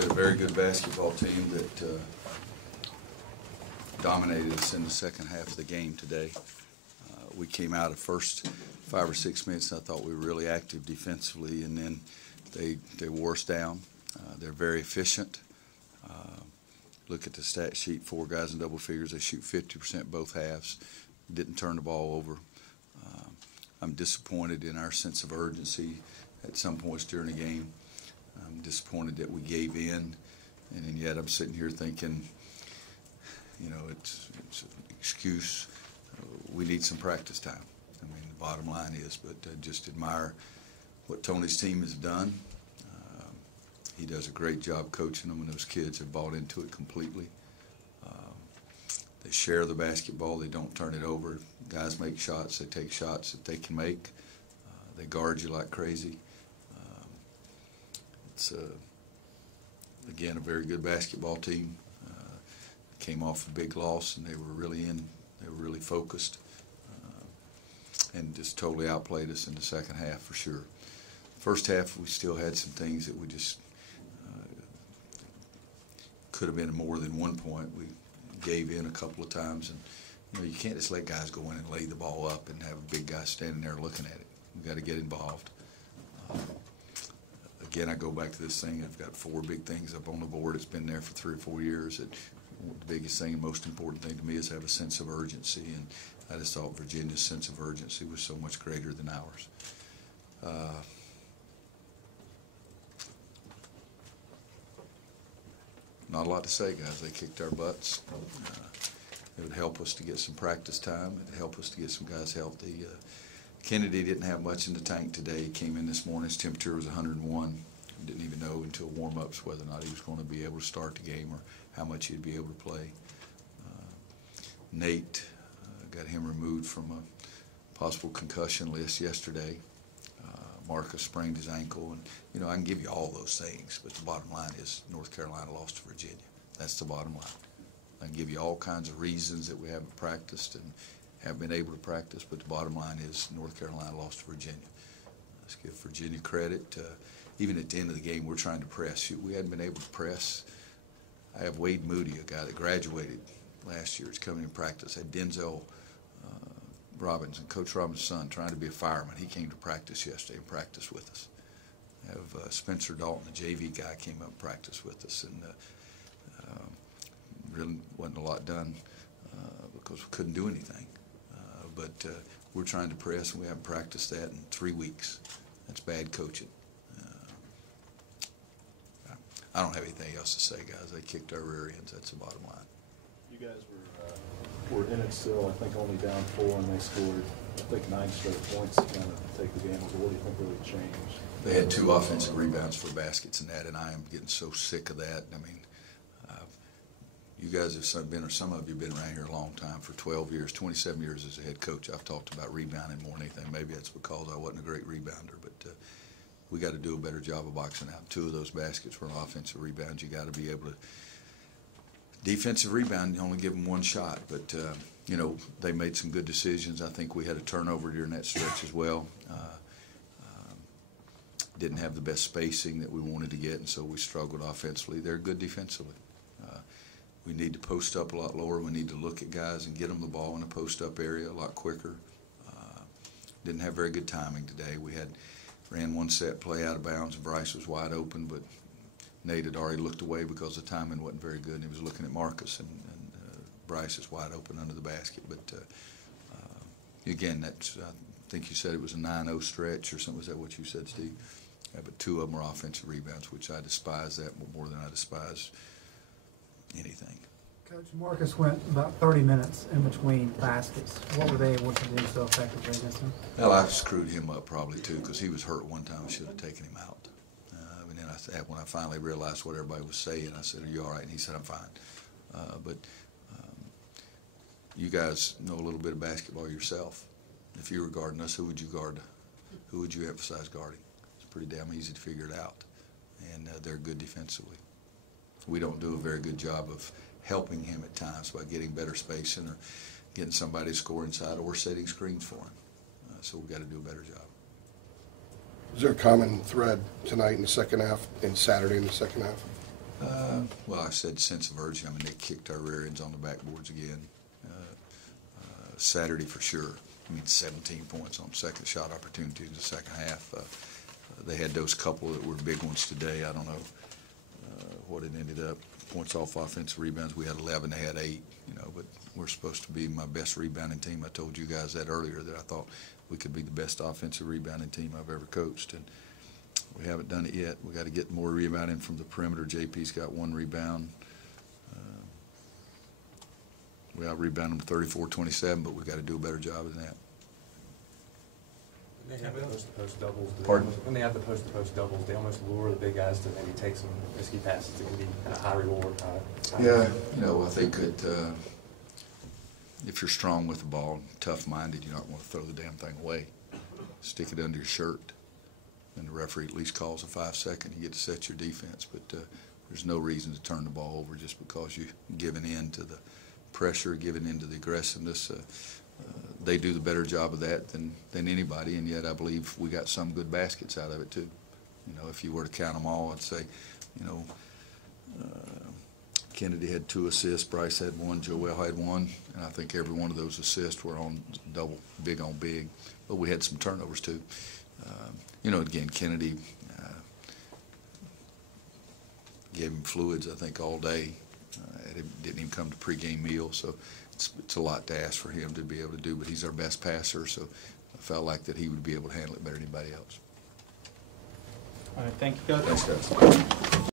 played a very good basketball team that dominated us in the second half of the game today. We came out the first 5 or 6 minutes, and I thought we were really active defensively, and then they wore us down. They're very efficient. Look at the stat sheet, 4 guys in double figures. They shoot 50% both halves. Didn't turn the ball over. I'm disappointed in our sense of urgency at some points during the game. I'm disappointed that we gave in, and yet I'm sitting here thinking, you know, it's an excuse. We need some practice time. I mean, the bottom line is, but just admire what Tony's team has done. He does a great job coaching them, and those kids have bought into it completely. They share the basketball. They don't turn it over. Guys make shots. They take shots that they can make. They guard you like crazy. It's, again, a very good basketball team. Came off a big loss, and they were really focused, and just totally outplayed us in the second half for sure. First half, we still had some things that we just could have been more than 1 point. We gave in a couple of times, and you know, you can't just let guys go in and lay the ball up and have a big guy standing there looking at it. We've got to get involved. Again, I go back to this thing. I've got 4 big things up on the board. It's been there for 3 or 4 years. The biggest thing and most important thing to me is have a sense of urgency, and I just thought Virginia's sense of urgency was so much greater than ours. Not a lot to say, guys. They kicked our butts. It would help us to get some practice time. It would help us to get some guys healthy. Kennedy didn't have much in the tank today. He came in this morning. His temperature was 101. Didn't even know until warm-ups whether or not he was going to be able to start the game or how much he'd be able to play. Nate, got him removed from a possible concussion list yesterday. Marcus sprained his ankle, and you know, I can give you all those things, but the bottom line is North Carolina lost to Virginia. That's the bottom line. I can give you all kinds of reasons that we haven't practiced and haven't been able to practice, but the bottom line is North Carolina lost to Virginia. Let's give Virginia credit. Even at the end of the game, we're trying to press. We hadn't been able to press. I have Wade Moody, a guy that graduated last year. He's coming in practice. I had Denzel Robbins and Coach Robbins' son trying to be a fireman. He came to practice yesterday and practiced with us. I have Spencer Dalton, the JV guy, came up and practiced with us, and really wasn't a lot done because we couldn't do anything. But we're trying to press, and we haven't practiced that in 3 weeks. That's bad coaching. I don't have anything else to say, guys. They kicked our rear ends. That's the bottom line. You guys were in it still, I think only down 4, and they scored, I think, 9 straight points to kind of take the game over. What do you think really changed? They had 2 offensive rebounds for baskets and that, and I am getting so sick of that. I mean, you guys have been, or some of you have been around here a long time, for 12 years, 27 years as a head coach. I've talked about rebounding more than anything. Maybe that's because I wasn't a great rebounder, but we got to do a better job of boxing out. 2 of those baskets were an offensive rebound. You got to be able to. Defensive rebound, you only give them 1 shot, but you know, they made some good decisions. I think we had a turnover during that stretch as well. Didn't have the best spacing that we wanted to get, and so we struggled offensively. They're good defensively. We need to post up a lot lower. We need to look at guys and get them the ball in the post-up area a lot quicker. Didn't have very good timing today. We ran 1 set play out of bounds, and Bryce was wide open, but Nate had already looked away because the timing wasn't very good, and he was looking at Marcus, and Bryce is wide open under the basket. But again, that's, I think you said it was a 9-0 stretch or something. Was that what you said, Steve? Yeah, but 2 of them were offensive rebounds, which I despise that more than I despise anything. Coach, Marcus went about 30 minutes in between baskets. What were they able to do so effectively against him? Well, I screwed him up probably too, because he was hurt one time. I should have taken him out. And then when I finally realized what everybody was saying, I said, "Are you all right?" And he said, "I'm fine." But you guys know a little bit of basketball yourself. If you were guarding us, who would you guard? Who would you emphasize guarding? It's pretty damn easy to figure it out. And they're good defensively. We don't do a very good job of helping him at times by getting better spacing or getting somebody to score inside or setting screens for him. So we've got to do a better job. Is there a common thread tonight in the second half and Saturday in the second half? Well, I said sense of urgency. I mean, they kicked our rear ends on the backboards again. Saturday for sure. I mean, 17 points on second shot opportunity in the second half. They had those couple that were big ones today. I don't know what it ended up. Points off offensive rebounds, we had 11, they had 8, but we're supposed to be my best rebounding team. I told you guys that earlier, that I thought we could be the best offensive rebounding team I've ever coached, and we haven't done it yet. We got to get more rebounding from the perimeter. JP's got 1 rebound. We out-rebound them 34-27, but we've got to do a better job than that. When they have the post-to-post doubles, Pardon? When they have the post-to-post doubles, they almost lure the big guys to maybe take some risky passes that can be kind of high reward. Yeah, I think that if you're strong with the ball, tough-minded, you're not going to throw the damn thing away. Stick it under your shirt, and the referee at least calls a 5-second. You get to set your defense, but there's no reason to turn the ball over just because you're giving in to the pressure, giving in to the aggressiveness. They do the better job of that than anybody, and yet I believe we got some good baskets out of it too. If you were to count them all, I'd say, Kennedy had 2 assists, Bryce had 1, Joel had 1, and I think every one of those assists were on double, big on big. But we had some turnovers too. Again, Kennedy gave him fluids, I think, all day. Didn't even come to pregame meal, so it's a lot to ask for him to be able to do, but he's our best passer, so I felt like that he would be able to handle it better than anybody else. All right, thank you, Coach. Thanks, guys.